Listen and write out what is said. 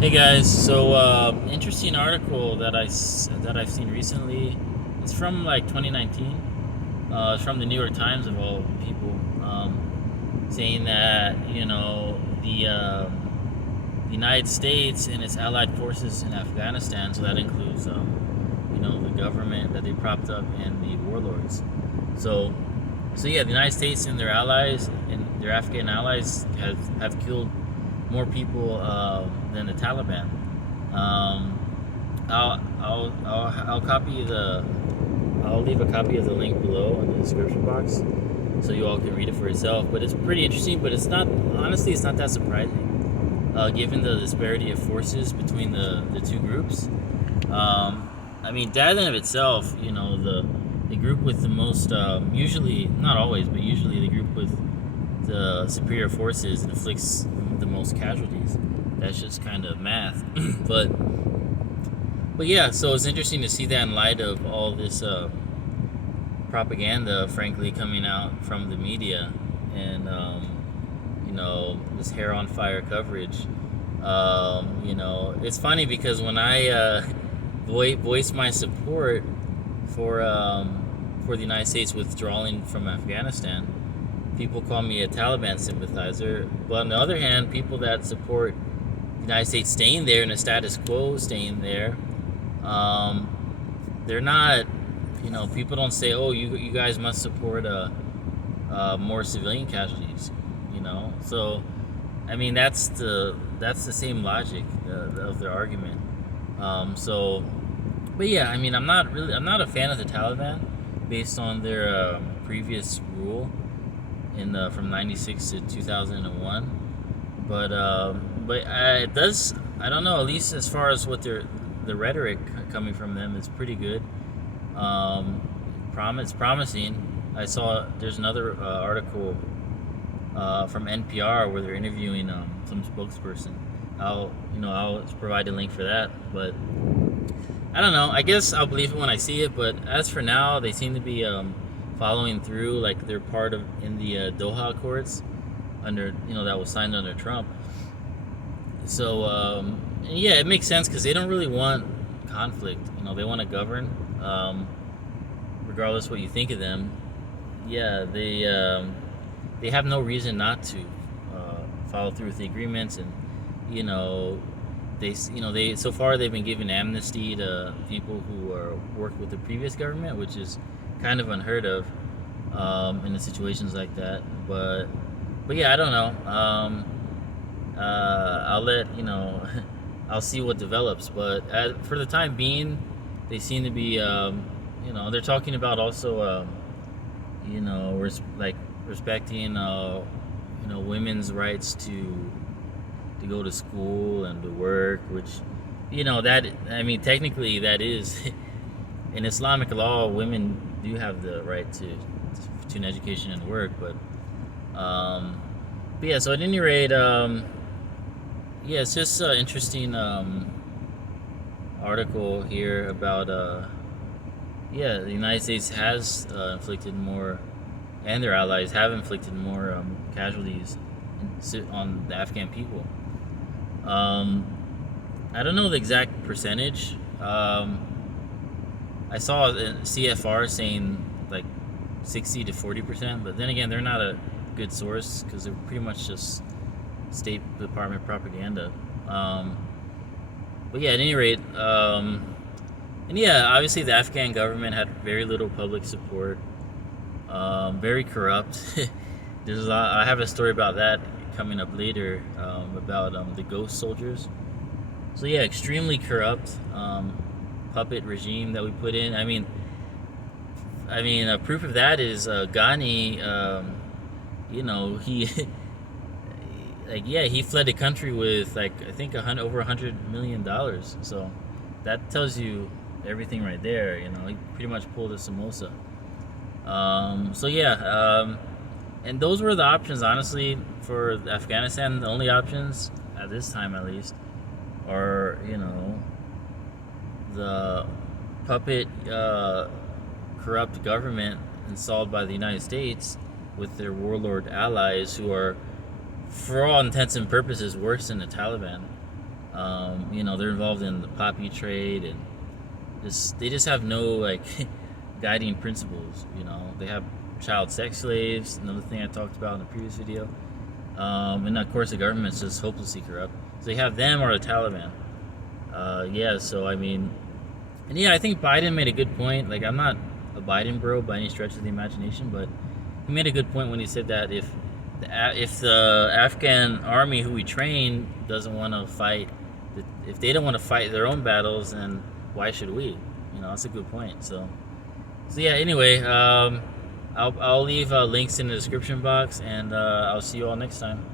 Hey guys, so interesting article that I've seen recently. It's from like 2019. It's from the New York Times of all people, saying that the United States and its allied forces in Afghanistan. So that includes the government that they propped up and the warlords. So yeah, the United States and their allies and their Afghan allies have killed more people than the Taliban. I'll copy the I'll leave a copy of the link below in the description box so you all can read it for yourself. But it's pretty interesting. But it's not that surprising, given the disparity of forces between the two groups. I mean, that in of itself, the group with the most, usually not always, but usually the group with the superior forces inflicts the most casualties. That's just kind of math. but yeah, so it's interesting to see that in light of all this propaganda, frankly, coming out from the media and this hair on fire coverage. It's funny because when I voiced my support for the United States withdrawing from Afghanistan, people call me a Taliban sympathizer. But on the other hand, people that support the United States staying there and the status quo staying there, they're not. People don't say, "Oh, you guys must support more civilian casualties." So I mean that's the same logic of their argument. So, but yeah, I mean I'm not a fan of the Taliban based on their previous rule in from '96 to 2001. But it does. I don't know. At least as far as what the rhetoric coming from them is pretty good. It's promising. I saw there's another article from NPR where they're interviewing some spokesperson. I'll provide a link for that. But I don't know. I guess I'll believe it when I see it. But as for now, they seem to be following through. Like they're part of in the Doha Accords under that was signed under Trump. So yeah, it makes sense because they don't really want conflict. They want to govern, regardless what you think of them. Yeah, they have no reason not to follow through with the agreements, and you know they so far they've been giving amnesty to people who worked with the previous government, which is kind of unheard of in the situations like that. But yeah, I don't know. I'll let I'll see what develops. But for the time being, they seem to be they're talking about also like respecting women's rights to go to school and to work, which that I mean technically that is in Islamic law women do have the right to an education and work, but yeah. So at any rate, yeah, it's just an interesting article here about yeah, the United States has inflicted more, and their allies have inflicted more casualties on the Afghan people. Um, I don't know the exact percentage. I saw a CFR saying like 60 to 40%, but then again, they're not a good source because they're pretty much just State Department propaganda. But yeah, at any rate, and yeah, obviously the Afghan government had very little public support, very corrupt. There's a lot, I have a story about that coming up later about the ghost soldiers. So yeah, extremely corrupt puppet regime that we put in. Proof of that is Ghani. He like yeah, he fled the country with like I think over $100 million. So that tells you everything right there. He pretty much pulled a samosa. So yeah, and those were the options, honestly, for Afghanistan. The only options at this time, at least, are the puppet corrupt government installed by the United States with their warlord allies, who are, for all intents and purposes, worse than the Taliban. You know, they're involved in the poppy trade, and they just have no like guiding principles. You know, they have child sex slaves. Another thing I talked about in the previous video. And of course, the government's just hopelessly corrupt. So they have them or the Taliban. Yeah. So I mean, and yeah, I think Biden made a good point. Like, I'm not a Biden bro by any stretch of the imagination, but he made a good point when he said that if the Afghan army who we train doesn't want to fight, if they don't want to fight their own battles, then why should we? You know, that's a good point. So yeah. Anyway, I'll leave links in the description box, and I'll see you all next time.